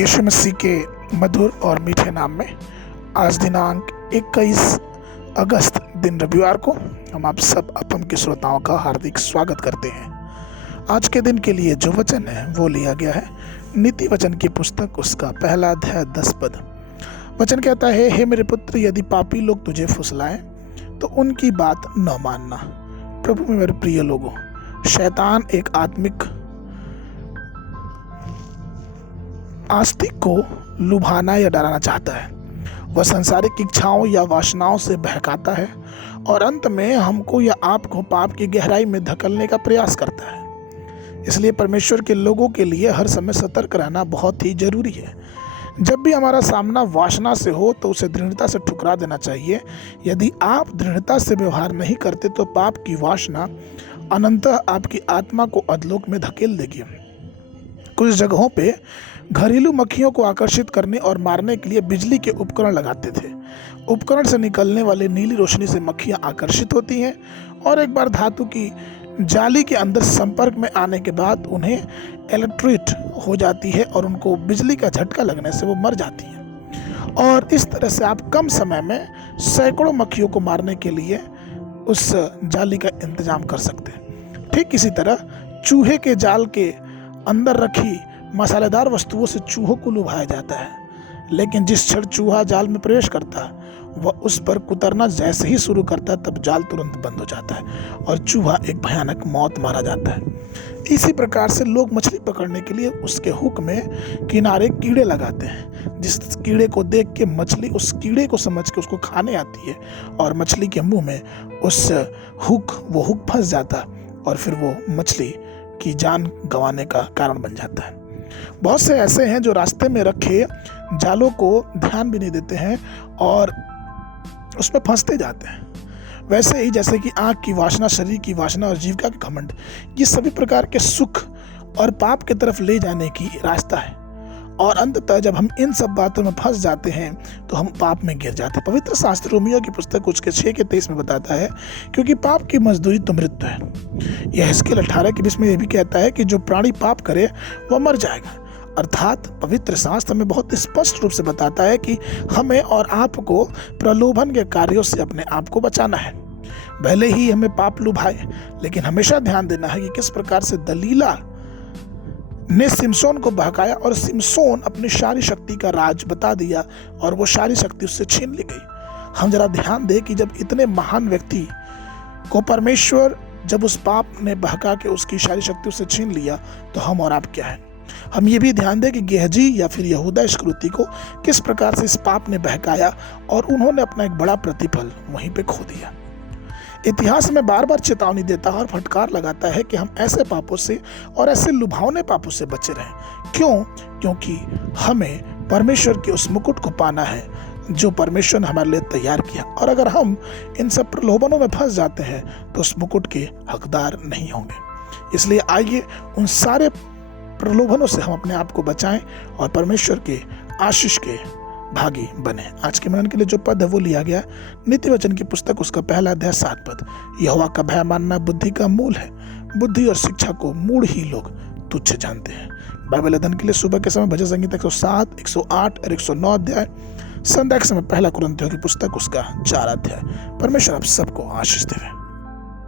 यीशु मसीह के मधुर और मीठे नाम में आज दिनांक 21 अगस्त दिन रविवार को हम आप सब अपम के श्रोताओं का हार्दिक स्वागत करते हैं। आज के दिन के लिए जो वचन है वो लिया गया है नीति वचन की पुस्तक, उसका पहला अध्याय 10 पद। वचन कहता है, हे मेरे पुत्र, यदि पापी लोग तुझे फुसलाएं तो उनकी बात न मानना। प्रभु में मेरे प्रिय लोगों, शैतान एक आत्मिक आस्तिक को लुभाना या डराना चाहता है। वह सांसारिक इच्छाओं या वासनाओं से बहकाता है और अंत में हमको या आपको पाप की गहराई में धकेलने का प्रयास करता है। इसलिए परमेश्वर के लोगों के लिए हर समय सतर्क रहना बहुत ही जरूरी है। जब भी हमारा सामना वासना से हो तो उसे दृढ़ता से ठुकरा देना चाहिए। यदि आप दृढ़ता से व्यवहार नहीं करते तो पाप की वासना अनंतः आपकी आत्मा को अधोलोक में धकेल देगी। कुछ जगहों पे घरेलू मक्खियों को आकर्षित करने और मारने के लिए बिजली के उपकरण लगाते थे। उपकरण से निकलने वाले नीली रोशनी से मक्खियां आकर्षित होती हैं और एक बार धातु की जाली के अंदर संपर्क में आने के बाद उन्हें इलेक्ट्रिट हो जाती है और उनको बिजली का झटका लगने से वो मर जाती हैं। और इस तरह से आप कम समय में सैकड़ों मक्खियों को मारने के लिए उस जाली का इंतजाम कर सकते हैं। ठीक इसी तरह चूहे के जाल के अंदर रखी मसालेदार वस्तुओं से चूहों को लुभाया जाता है, लेकिन जिस क्षण चूहा जाल में प्रवेश करता है वह उस पर कुतरना जैसे ही शुरू करता है तब जाल तुरंत बंद हो जाता है और चूहा एक भयानक मौत मारा जाता है। इसी प्रकार से लोग मछली पकड़ने के लिए उसके हुक में किनारे कीड़े लगाते हैं। जिस कीड़े को देख के मछली उस कीड़े को समझ के उसको खाने आती है और मछली के मुंह में उस वो हुक फंस जाता है और फिर वो मछली की जान गंवाने का कारण बन जाता है। बहुत से ऐसे हैं जो रास्ते में रखे जालों को ध्यान भी नहीं देते हैं और उसमें फंसते जाते हैं। वैसे ही जैसे कि आंख की वासना, शरीर की वासना और जीविका के घमंड, ये सभी प्रकार के सुख और पाप की तरफ ले जाने की रास्ता है और अंततः जब हम इन सब बातों में फंस जाते हैं तो हम पाप में गिर जाते हैं। पवित्र शास्त्र रोमियो की पुस्तक उसके 6:23 में बताता है, क्योंकि पाप की मजदूरी तो मृत्यु है। यह हिजकिय्याह 18:20 में यह भी कहता है कि जो प्राणी पाप करे वह मर जाएगा। अर्थात पवित्र शास्त्र में बहुत स्पष्ट रूप से बताता है कि हमें और आपको प्रलोभन के कार्यों से अपने आप को बचाना है। भले ही हमें पाप लुभाए, लेकिन हमेशा ध्यान देना है कि किस प्रकार से दलीला ने सिमसोन को बहकाया और सिमसोन अपनी सारी शक्ति का राज बता दिया और वो सारी शक्ति उससे छीन ली गई। हम जरा ध्यान दें कि जब इतने महान व्यक्ति को परमेश्वर जब उस पाप ने बहका के उसकी सारी शक्ति उससे छीन लिया तो हम और आप क्या है। हम ये भी ध्यान दें कि गेहजी या फिर यहूदा इस्करियोती को किस प्रकार से इस पाप ने बहकाया और उन्होंने अपना एक बड़ा प्रतिफल वहीं पे खो दिया। इतिहास में बार बार चेतावनी देता है और फटकार लगाता है कि हम ऐसे पापों से और ऐसे लुभावने पापों से बचे रहें। क्यों? क्योंकि हमें परमेश्वर के उस मुकुट को पाना है जो परमेश्वर ने हमारे लिए तैयार किया, और अगर हम इन सब प्रलोभनों में फंस जाते हैं तो उस मुकुट के हकदार नहीं होंगे। इसलिए आइए उन सारे प्रलोभनों से हम अपने आप को बचाएं और परमेश्वर के आशीष के भागी बने। आज के मनन के लिए जो पद है वो लिया गया नीति वचन की पुस्तक, उसका पहला अध्याय 7 पद। यहोवा का भय मानना बुद्धि का मूल है, बुद्धि और शिक्षा को मूढ़ ही लोग तुच्छ जानते हैं। बाइबल अध्ययन के लिए सुबह के समय भजन संगीत 107, 108 और 109 अध्याय। संध्या के समय पहला कुरिन्थियों की पुस्तक, उसका 4 अध्याय। परमेश्वर आप सबको आशीष देवे।